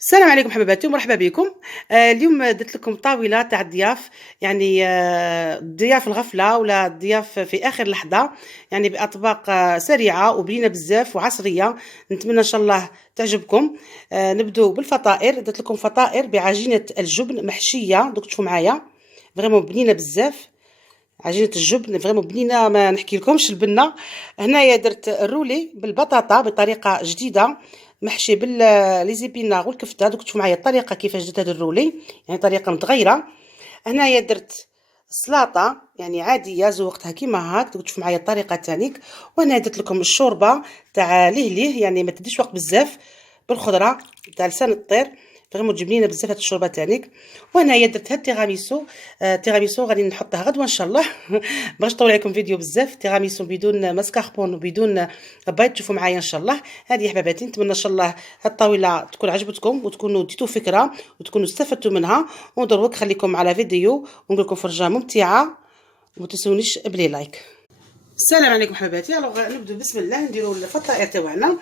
السلام عليكم حبيباتي ومرحبا بكم. اليوم درت لكم طاولة تاع الضياف، يعني ضياف الغفلة ولا الضياف في آخر لحظة، يعني بأطباق سريعة وبنينة بزاف وعصرية. نتمنى إن شاء الله تعجبكم. نبدو بالفطائر. درت لكم فطائر بعجينة الجبن محشية، دوك تشوفوا معايا فريمون بنينة بزاف. عجينة الجبن فريمون بنينة ما نحكي لكمش البنة. هنايا درت الرولي بالبطاطا بطريقة جديدة، محشي لي زيبينار والكفته. دوك تشوفوا معايا الطريقه كيفاش درت هذا الرولي، يعني طريقه متغيره. هنايا درت سلطه يعني عاديه زوقتها كيما هاك، دوك تشوفوا معايا الطريقه تانيك. وهنا درت لكم الشوربه تاع ليه يعني ما تديش وقت بزاف، بالخضره تاع لسان الطير، فريمون تجيب لينا بزاف هاد الشوربه تانيك. وهنايا درت هاد التيراميسو. التيراميسو غادي نحطها غدوه ان شاء الله. باش نطول عليكم فيديو بزاف. تيراميسو بدون ماسكاربون وبدون بيض، تشوفوا معايا ان شاء الله. هذه يا حباباتي، نتمنى ان شاء الله هاد الطاوله تكون عجبتكم وتكونوا ديتوا فكره وتكونوا استفدتوا منها. ودروك خليكم على فيديو ونقول لكم فرجه ممتعه، وما تنسونيش بلي لايك. السلام عليكم حباباتي. الوغ نبداو بسم الله. نديروا الفطائر تاعنا.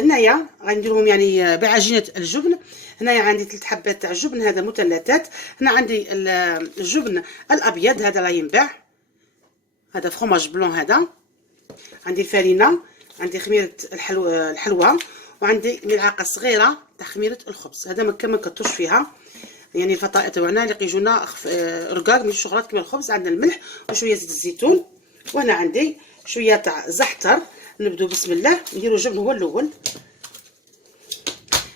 هنايا غنديرهم يعني بعجينه الجبن. هنايا عندي 3 حبات تاع الجبن، هذا مثلثات. هنا عندي الجبن الابيض، هذا راه ينباع، هذا فروماج بلون. هذا عندي الفارينه، عندي خميره الحلوى، وعندي ملعقه صغيره تاع خميره الخبز. هذا ما كنكثرش فيها، يعني الفطائر تاعنا اللي يجونا رقاق من شغلات كيما الخبز. عندنا الملح وشويه زيت الزيتون، وهنا عندي شويه تاع زعتر. نبدو بسم الله. نديرو الجبن هو الاول.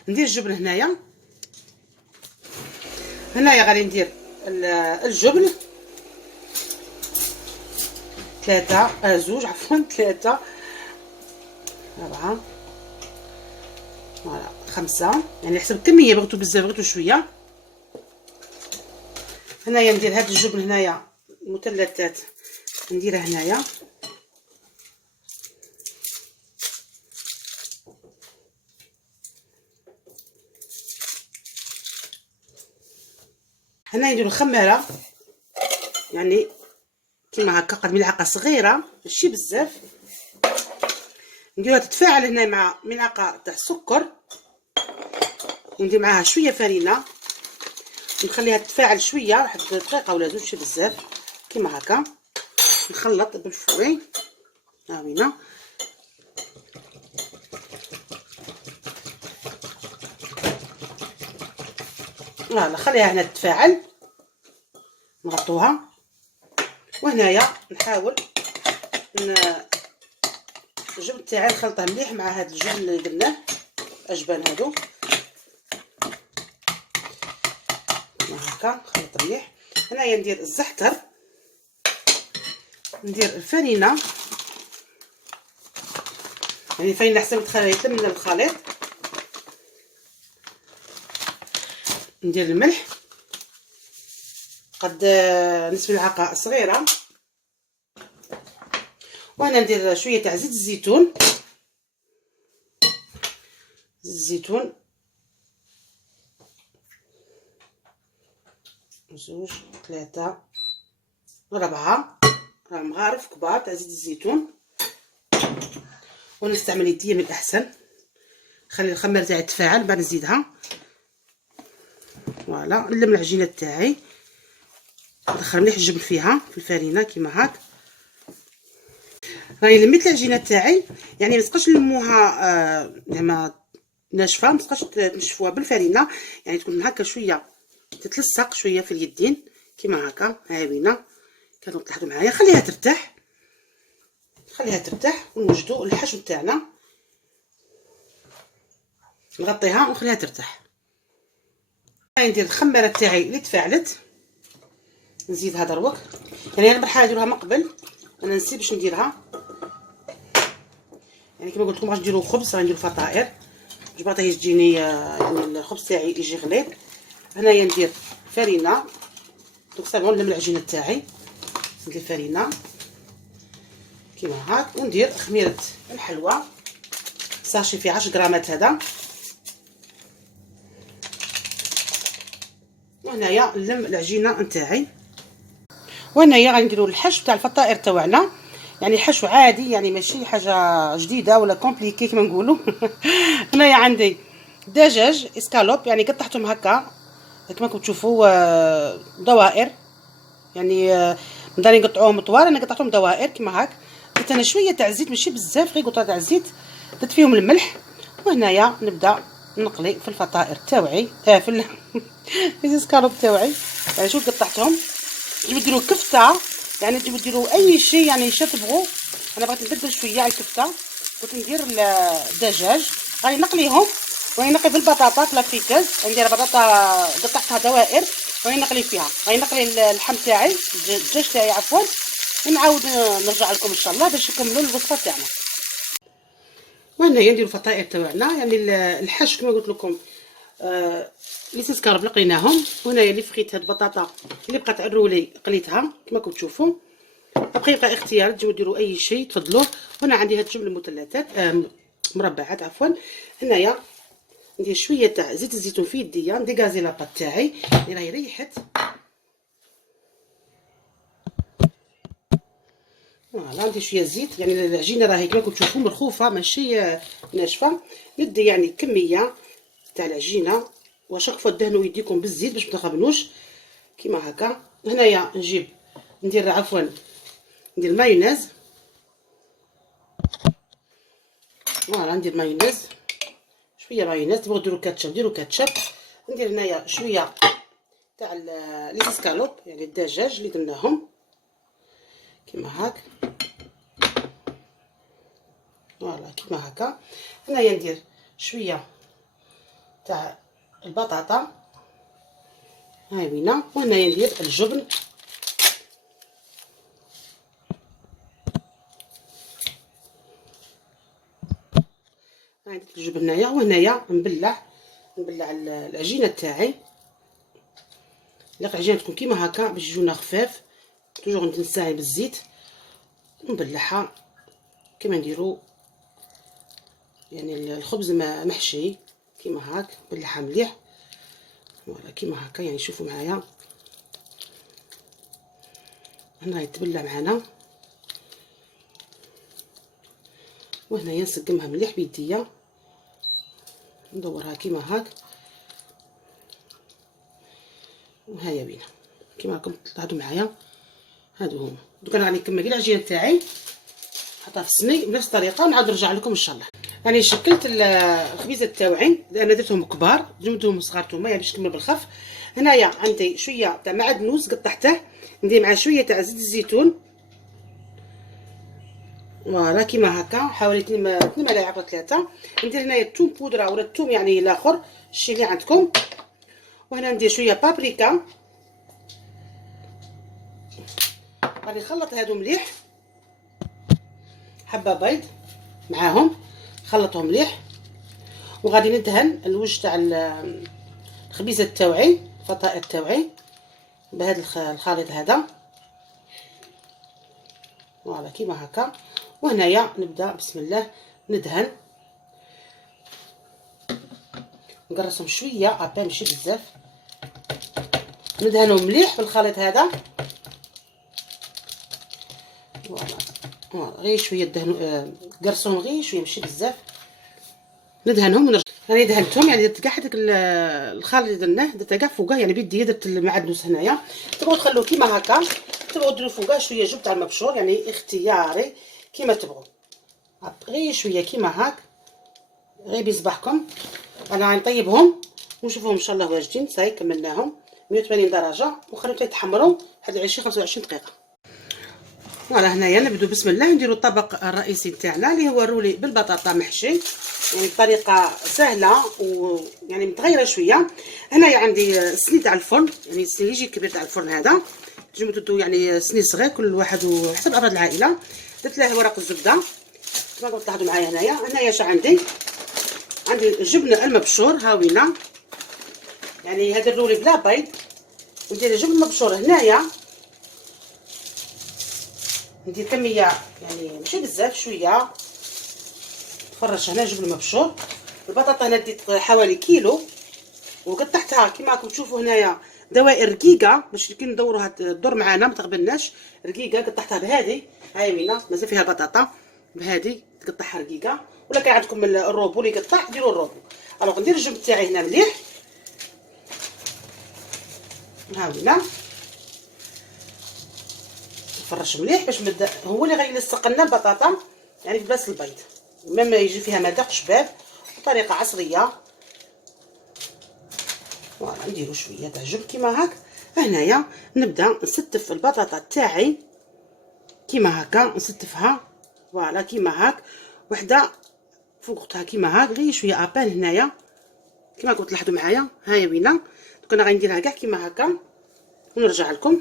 ندير الجبن هنايا غادي ندير الجبن 3 زوج عفوا 3 4 فوالا 5، يعني حسب الكميه، بغيتو بزاف بغيتو شويه. هنايا ندير هاد الجبن هنايا مثلثات، نديرها هنايا. هنا نديرو الخماره يعني كيما هكا، قد ملعقه صغيره ماشي بزاف. نديروها تتفاعل هنا مع ملعقه تاع السكر، وندير معاها شويه فرينه، نخليها تتفاعل شويه واحد دقيقه ولا زوج، ماشي بزاف. كيما هكا نخلط بالفوي. ها وينا فوالا، نخليها هنا تتفاعل، نغطوها. وهنايا نحاول الجبن تاعي نخلطه مليح مع هذا الجبن اللي درناه، اجبان هادو هكا نخلط مليح. هنايا ندير الزعتر، ندير الفرينه، يعني الفرينه حسب تخليها يتم من الخليط. ندير الملح قد نصف ملعقه صغيره. وهنا ندير شويه تاع زيت الزيتون، زوج 3 4 مغارف كبار تاع زيت الزيتون. ونستعمل يديه من الاحسن، نخلي الخميره تاعي تفاعل بعد نزيدها. فوالا نلم العجينه تاعي، ندخل مليح الجبن فيها في الفرينه كيما هاك. راني لميت العجينه تاعي، يعني ما تبقاش نلموها زعما ناشفه، ما تبقاش تنشفوها بالفرينه، يعني تكون هكا شويه تتلصق شويه في اليدين كيما هكا. هاوينا كانوا تلاحظوا معايا. خليها ترتاح ونوجدوا الحشو تاعنا، نغطيها ونخليها ترتاح. ندير الخماره تاعي اللي تفاعلت، نزيدها دروك، يعني هاد المرحله نديروها من قبل، انا نسيت باش نديرها. يعني كما قلت لكم باش نديرو خبز، غنديرو فطائر، جبرتها هي تجيني يعني الخبز تاعي يجي غليظ. هنايا ندير فرينه، دوك صافي نلم العجينه تاعي، ندير فرينه كيما هاك، وندير خميره الحلوى ساشي فيه 10 غرامات هذا. وهنايا نلم العجينه نتاعي. وهنايا غنديرو الحشو تاع الفطائر تاعنا، يعني حشو عادي، يعني ماشي حاجه جديده ولا كومبليكي كما نقولوا. هنايا عندي دجاج اسكالوب، يعني قطعتهم هكا كما راكم تشوفوا دوائر، يعني مداري نقطعوهم طوال، انا قطعتهم دوائر كما هاك. درت انا شويه تاع الزيت ماشي بزاف، غير قطعه تاع الزيت، درت فيهم الملح. وهنايا نبدا نقلي في الفطائر تاوعي في في الاسكالوب تاوعي. يعني شوف قطعتهم، تجيو ديروا كفته، يعني تجيو ديروا اي شيء يعني شا تبغوا. انا بغيت نبدل شويه على الكفته، قلت ندير الدجاج، غادي نقليهم. وغادي نقلي في البطاطا لافريكاز، ندير بطاطا قطعتها دوائر وغادي نقلي فيها، غادي نقلي اللحم تاعي، الدجاج تاعي عفوا، ونعاود نرجع لكم ان شاء الله باش نكملوا الوصفه تاعنا. وهنايا نديروا الفطائر تاعنا، يعني الحش كما قلت لكم لي سكارب لقيناهم. وهنايا اللي فخيت هاد البطاطا اللي بقات عرولي قليتها كما راكم تشوفوا. بقى يبقى اختيار، تجيو ديروا اي شيء تفضلوه. وانا عندي هاد جمله مثلثات مربعات عفوا. هنايا ندير شويه تاع زيت الزيتون في يديا، نديكازي لاباط تاعي اللي راهي ريحت. فوالا ندير شويه زيت، يعني العجينه راهي كما تشوفوا مرخوفه ماشي ناشفه. ندي يعني كميه تاع العجينه، وشاك فوا دهنوا يديكم بالزيت باش ما تخبنوش كيما هكا. هنايا نجيب ندير عفوا ندير مايونيز. فوالا ندير مايونيز، شويه مايونيز، تبغوا ديروا كاتشب ديروا كاتشب. ندير هنايا شويه تاع لي سكالوب، يعني الدجاج اللي درناهم كيما هاك. فوالا كيما هكا. هنايا ندير شويه تاع البطاطا هاي وينه. وهنايا ندير الجبن، هاي درت الجبن هنايا. وهنايا نبلع العجينه تاعي، العجينه تكون كيما هكا باش يجونا خفاف. توجور نتنساعي بالزيت ونبلعها كما نديرو يعني الخبز محشي كيما هاك، نبلعها مليح. فوالا كيما هكا، يعني شوفوا معايا هنا يتبلع معنا. وهنايا نسقمها مليح بيديا، ندورها كيما هاك. وهايا بينا كيما راكم تلاحظوا معايا. هادو هما دوك انا غادي نكمل العجينه تاعي، نحطها في الصني بنفس الطريقه ونعاود نرجع لكم ان شاء الله. يعني شكلت الخبيزات تاوعي، انا درتهم كبار جمدهم صغارتهم يعني باش نكمل بالخف. هنايا عندي شويه تاع معدنوس قطعته، ندير معاه شويه تاع زيت الزيتون. فوالا كيما هكا، حوالي 2 ملاعق ولا 3. ندير هنايا الثوم بودره ولا الثوم يعني الاخر الشيء اللي عندكم. وهنا ندير شويه بابريكا. غادي نخلط هادو مليح، حبه بيض معاهم نخلطهم مليح. وغادي ندهن الوجه تاع الخبيزات تاوعي، الفطائر تاوعي بهذا الخليط هذا. فوالا كيما هكا. وهنايا نبدا بسم الله ندهن، نقرصهم شويه ابا ماشي بزاف، ندهنهم مليح بالخليط هذا. فوالا غير شويه دهنوا قرصوهم غير شويه ماشي بزاف، ندهنهم ونرجع. راني دهنتهم، يعني درت كاع هذاك الخليط اللي درناه درته كاع فوقه، يعني بيدي درت المعدنوس هنايا. تبغوا تخلوه كيما هكا، تبغوا ديروا فوقه شويه جبن تاع المبشور، يعني اختياري كيما تبغوا، غير شويه كيما هاك غير بصباحكم. انا غنطيبهم ونشوفوهم ان شاء الله واجدين. صاي كملناهم 180 درجه وخليتهم يتحمروا حد 20 25 دقيقه. فوالا هنايا نبدو بسم الله نديرو الطبق الرئيسي تاعنا اللي هو الرولي بالبطاطا محشي، يعني بطريقه سهله ويعني متغيره شويه. هنايا عندي سني تاع الفرن، يعني سني يجي كبير تاع الفرن هذا، تنجمو تدو يعني سني صغير كل واحد وحسب افراد العائله. درت له ورق الزبده كما قلت لاحظوا معايا. هنايا اش عندي الجبن المبشور هاوينه، يعني هذا الرولي بلا بيض. ندير الجبن المبشور هنايا، ندير كميه يعني ماشي بزاف شويه، تفرش هنا جبن مبشور. البطاطا هنا ديت حوالي كيلو وقطعتها كيما راكم تشوفوا هنايا دوائر رقيقه باش كي ندوروها تدور معانا ما تغبناش. رقيقه قطعتها بهذه هاي وينه، مازال فيها البطاطا بهادي تقطعها رقيقه، ولا كان عندكم الروبو اللي يقطع ديروا الروبو. الوغ ندير الجنب تاعي هنا مليح، هاوينا نفرش مليح باش هو اللي غيلصق لنا البطاطا يعني في بلاصه البيض، مما يجي فيها مذاق شباب بطريقه عصريه. فوالا نديرو شويه تاع جبن كيما هاك. هنايا نبدا نستف البطاطا تاعي كيما هكا، نستفها فوالا كيما هاك، وحده فوق اختها كيما هاك، غير شويه ابان هنايا كيما قلت لاحظوا معايا. هاهي وينا دوك انا غنديرها كاع كيما هكا ونرجع لكم.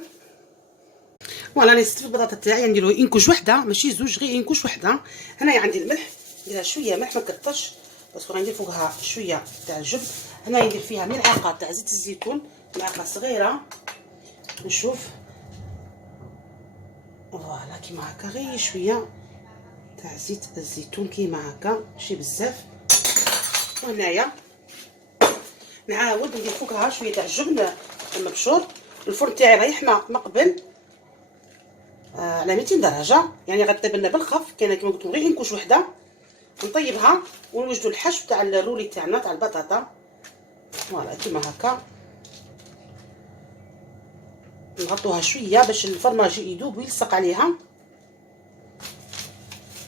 فوالا راني نستف البطاطا تاعي، نديرو انكوش وحده ماشي زوج، غير انكوش وحده. هنايا عندي الملح، نديرها شويه ملح ما كثرش باسكو غندير فوقها شويه تاع الجبن. هنا ندير فيها ملعقه تاع زيت الزيتون، ملعقه صغيره نشوف فوالا كيما هكا، غير شويه تاع زيت الزيتون كيما هكا ماشي بزاف. وهنايا نعاود ندير فوقها شويه تاع الجبن المبشور. الفرن تاعي راه يحمى من قبل على 200 درجه، يعني غطيب لنا بالخف. كاينه كيما قلت غير نكوش وحده نطيبها ونوجدوا الحشو تاع الرولي تاعنا تاع البطاطا. فوالا كيما هكا نغطوها شويه باش الفرماج يذوب ويلصق عليها،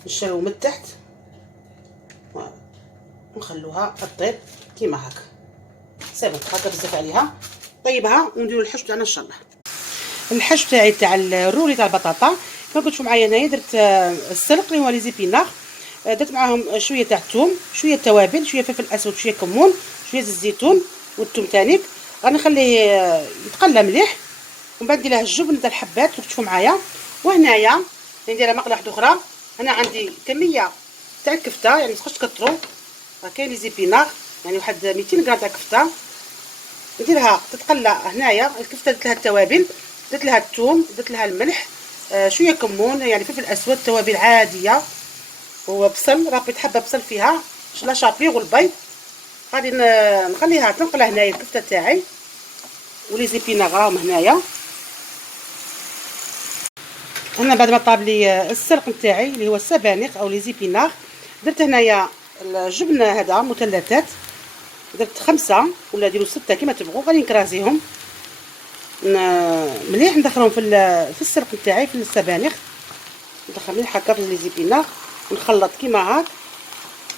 نشالو من التحت ونخلوها طيب كيما هكا. صافي هكا بزاف عليها، طيبها ونديرو الحشو تاعنا ان شاء الله. الحشو تاعي تاع الرولي تاع البطاطا كما قلت معايا انايا درت السلق اللي هو لي زيبينار، درت معاهم شويه تاع الثوم، شويه توابل، شويه فلفل اسود، شويه كمون، شويه زيت الزيتون والثوم تانيك. غنخليه يتقلى مليح ومن بعد ندير له الجبن تاع الحبات كيف تشوفوا معايا. وهنايا ندير مقله واحده اخرى. انا عندي كميه تاع الكفته، يعني متبقاش تكثروا، راه كاين لي زيبينار يعني واحد 200 غرام تاع كفته نديرها تتقلى. هنايا الكفته درت لها التوابل، درت لها الثوم، درت لها الملح، شويه كمون يعني فلفل اسود، توابل عاديه وبصل، راه بغيت حبه بصل فيها لا شابيغ والبيض. غادي نخليها تنقلى هنايا الكفته تاعي ولي زيبينار راهم هنايا. انا بعد ما طاب لي السلق نتاعي اللي هو السبانخ او لي زيبينار، درت هنايا الجبن هذا مثلثات، درت 5 ولا ديروا 6 كما تبغوا. غادي نكرازيهم مليح، ندخلهم في السلق نتاعي في السبانخ، ندخل مليح هكا في لي زيبينار ونخلط كيما هاك.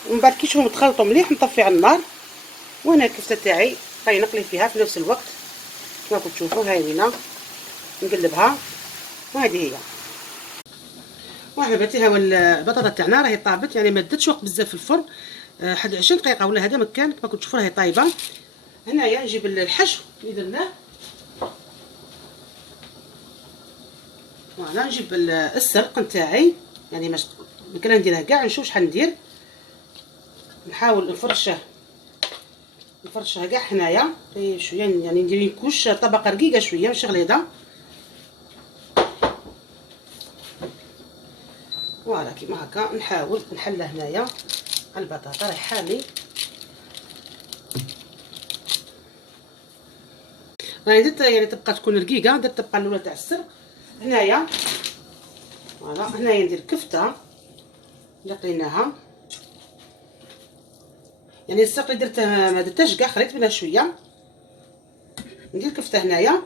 ومن بعد كي يشوفهم تخلطوا مليح نطفي على النار. وهنا الكفته تاعي هاي نقلي فيها في نفس الوقت كما كنتو تشوفوا. هاي وينا نقلبها وهذه هي. وحبيباتي ها البطاطا تاعنا راهي طابت، يعني ما داتش وقت بزاف في الفرن، حد 20 دقيقه ولا هذا مكان كما كنتو تشوفوا راهي طايبه. هنايا نجيب الحشو اللي درناه، فوالا نجيب السلق نتاعي، يعني مكان نديرها كاع نشوف شحال ندير، نحاول نفرشها كاع هنايا غير شويه، يعني ندير نكوش طبقه رقيقه شويه ماشي غليظه. فوالا كيما هكا نحاول نحلها هنايا. البطاطا راهي حامي، راني درت يعني تبقى تكون رقيقه، درت الطبقه الاولى تاع السلق هنايا. فوالا هنايا ندير كفته اللي قليناها، يعني السلق اللي درته ما درتهاش كاع، خليت منها شويه. ندير كفته هنايا،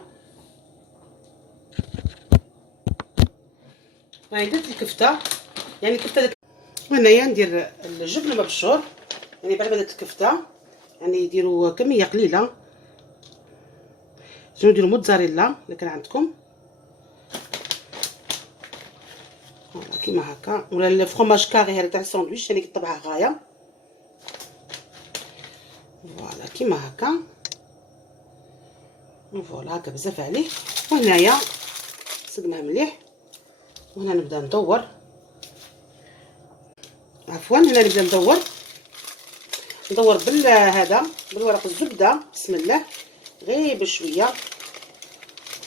راني درت الكفته يعني الكفته. وهنايا ندير الجبن المبشور، يعني بعد ما درت الكفته يعني يديروا كميه قليله، شنو نديروا موتزاريلا الا كان عندكم، فوالا كيما هكا، ولا الفرomاج كاري هذا تاع الساندويتش يعني كطبعه غايه. فوالا كيما هكا، فوالا هكا بزاف عليه. وهنايا سقناه مليح، وهنا نبدا ندور، عفوا هنا نبدا ندور هذا بالورق الزبده. بسم الله، غير بشويه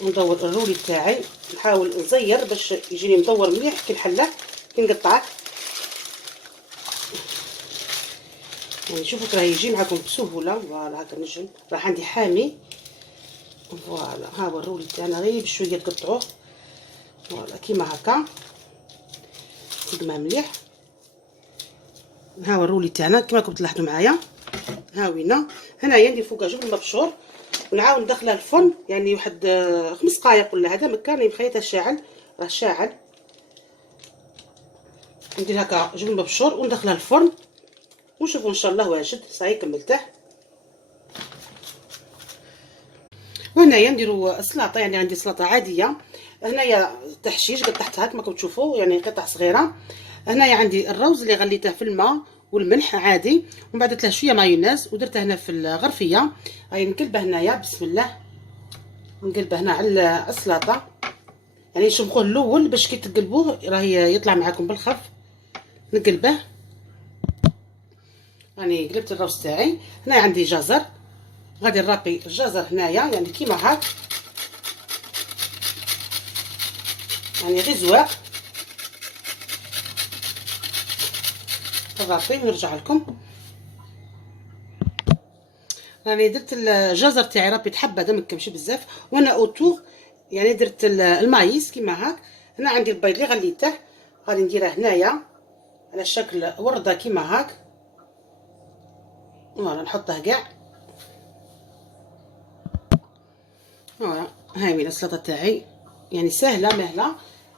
ندور الرولي تاعي، نحاول نزير باش يجيني مدور مليح كي نحله كي نقطعه. يعني شوفوا راه يجي معكم بسهوله. فوالا هكا نجم راه عندي حامي. فوالا ها هو الرولي تاعنا، غير بشويه تقطعوه. فوالا كيما هكا، تقمه مليح ها هو الرولي تاعنا كما راكم تلاحظوا معايا. ها وينا هنايا ندير فوقها جبن مبشور ونعاود ندخلها الفرن يعني واحد 5 دقائق ولا هذا مكان مخليتها شاعل راه شاعل. ندير هكا جبن مبشور وندخلها الفرن ونشوفوا ان شاء الله واجد. صاي كملته. وهنايا نديروا السلطه يعني عندي سلطه عاديه. هنايا تحشيش قطعتها كما راكم تشوفوا يعني قطع صغيره. هنايا عندي الروز اللي غليته في الماء والملح عادي ومن بعد درت له شويه مايونيز ودرته هنا في الغرفيه. هاي نقلبه هنايا بسم الله. نقلبه هنا على السلطه يعني نشمخوه الاول باش كي تقلبوه راهي يطلع معكم بالخف. نقلبه راني قلبت الروز تاعي. هنا عندي جزر غادي نرابي الجزر هنايا يعني كيما هاك يعني غير زواق. نرابي ونرجع لكم. راني درت الجزر تاعي رابيت حبه دمك ماشي بزاف. وانا اوتور يعني درت المايس كيما هاك. هنا عندي البيض اللي غليته غادي نديره هنايا على شكل ورده كيما هاك. فوالا نحطه كاع. فوالا هاي وين السلطه تاعي يعني سهله مهله.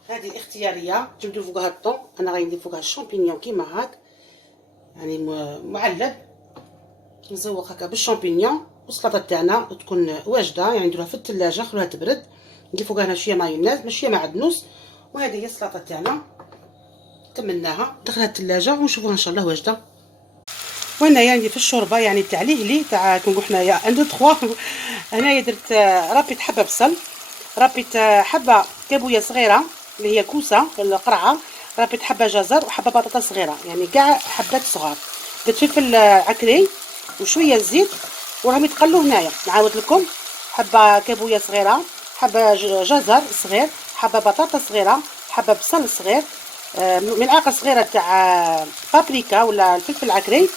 هذه اختياريه. جبدوا فوقها الطون. انا غادي ندير فوقها الشامبينيون كيما هاك يعني معلب نزوق هكا بالشامبينيون. والسلطه تاعنا تكون واجده يعني نديروها في الثلاجه نخلوها تبرد. ندير فوقها هنا شويه مايونيز ماشي معدنوس. وهذه هي السلطه تاعنا كملناها دخلها الثلاجه ونشوفوها ان شاء الله واجده. وهنايا عندي في الشوربه يعني تاع ليهلي تاع كنقول حنايا 1 2 3. هنايا درت رابيت حبه بصل رابيت حبه كابويه صغيره اللي هي كوسه القرعه رابيت حبه جزر وحبه بطاطا صغيره يعني كاع حبات صغار. درت فلفل عكري وشويه زيت وراهم يتقلوا هنايا. نعاود لكم حبه كابويه صغيره حبه جزر صغير حبه بطاطا صغيره حبه بصل صغير ملعقه صغيره تاع بابريكا ولا الفلفل العكري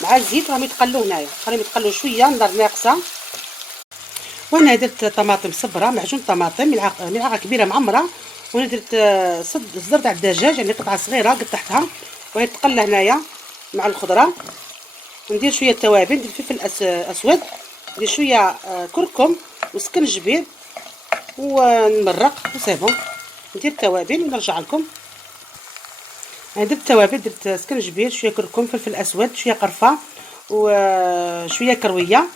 مع الزيت راهم يتقلوا هنايا. خليهم يتقلوا شويه النار ناقصه. وهنا درت طماطم صبره معجون طماطم ملعقه كبيره معمره. وهنا درت صدر تاع الدجاج يعني قطعه صغيره قطعتها وهي تقلى هنايا مع الخضره. ندير شويه توابل ندير فلفل اسود ندير شويه كركم وسكنجبير ونمرق وصافي. ندير توابل ونرجع لكم. يعني درت توابل درت سكنجبير شويه كركم فلفل اسود شويه قرفه وشويه كرويه.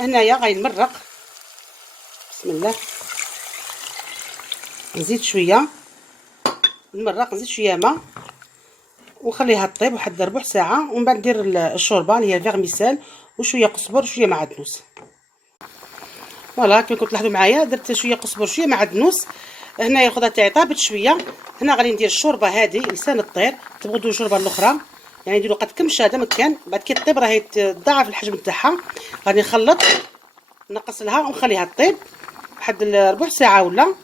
هنايا غادي نمرق بسم الله. نزيد شويه نمرق نزيد شويه ماء ونخليها طيب واحد ربع ساعه ومن بعد ندير الشوربه اللي هي الفيرميسيل وشويه قزبر وشويه معدنوس. فوالا كما كنتوا تلاحظوا معايا درت شويه قزبر شويه معدنوس. هنايا الخضره تاعي طابت شويه. هنا غادي ندير الشوربه هذه لسان الطير. تبغوا ديروا الشوربه الاخرى يعني نديروا قد كمشه هذا مكان بعد كي طيب راهي تضاعف الحجم تاعها. غادي نخلط نقص لها ونخليها طيب واحد ربع ساعه ولا.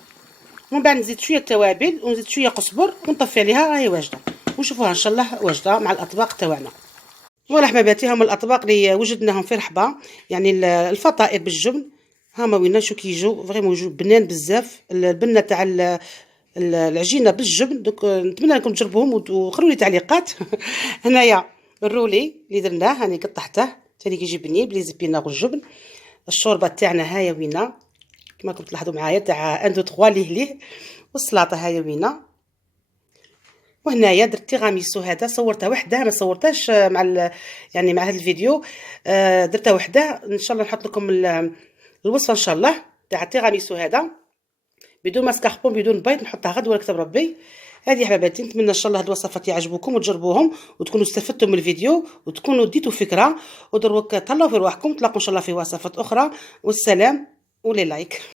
ومن بعد نزيد شويه توابل ونزيد شويه قزبر ونطفي عليها راهي واجده. ونشوفوها ان شاء الله واجده مع الاطباق تاعنا. فوالا حباباتي هما الاطباق اللي وجدناهم في رحبه يعني الفطائر بالجبن. هما وين شو كيجو فريمون يجو بنان بزاف. البنه تاع العجينه بالجبن دوك نتمنى انكم تجربوهم وخلوا لي تعليقات. هنايا الرولي اللي درناه هاني قطعته ثاني كيجي بنين بلي زبيناغ والجبن. الشوربه تاعنا هايا وينه كما كنتوا تلاحظوا معايا تاع 1 2 3 ليه. والسلطه هايا وينه. وهنايا درت تيراميسو هذا صورته وحده ما صورتهاش مع يعني مع هذا الفيديو. درتها وحده ان شاء الله نحط لكم الوصفه ان شاء الله تاع التيراميسو هذا بدون ماسكاربون بدون بيض نحطها غد ولا كتب ربي. هذه حباباتي نتمنى ان شاء الله هاد الوصفات يعجبوكم وتجربوهم وتكونوا استفدتوا من الفيديو وتكونوا ديتوا فكره ودروك تهلاو في رواحكم. نتلاقوا ان شاء الله في وصفات اخرى والسلام ولي لايك.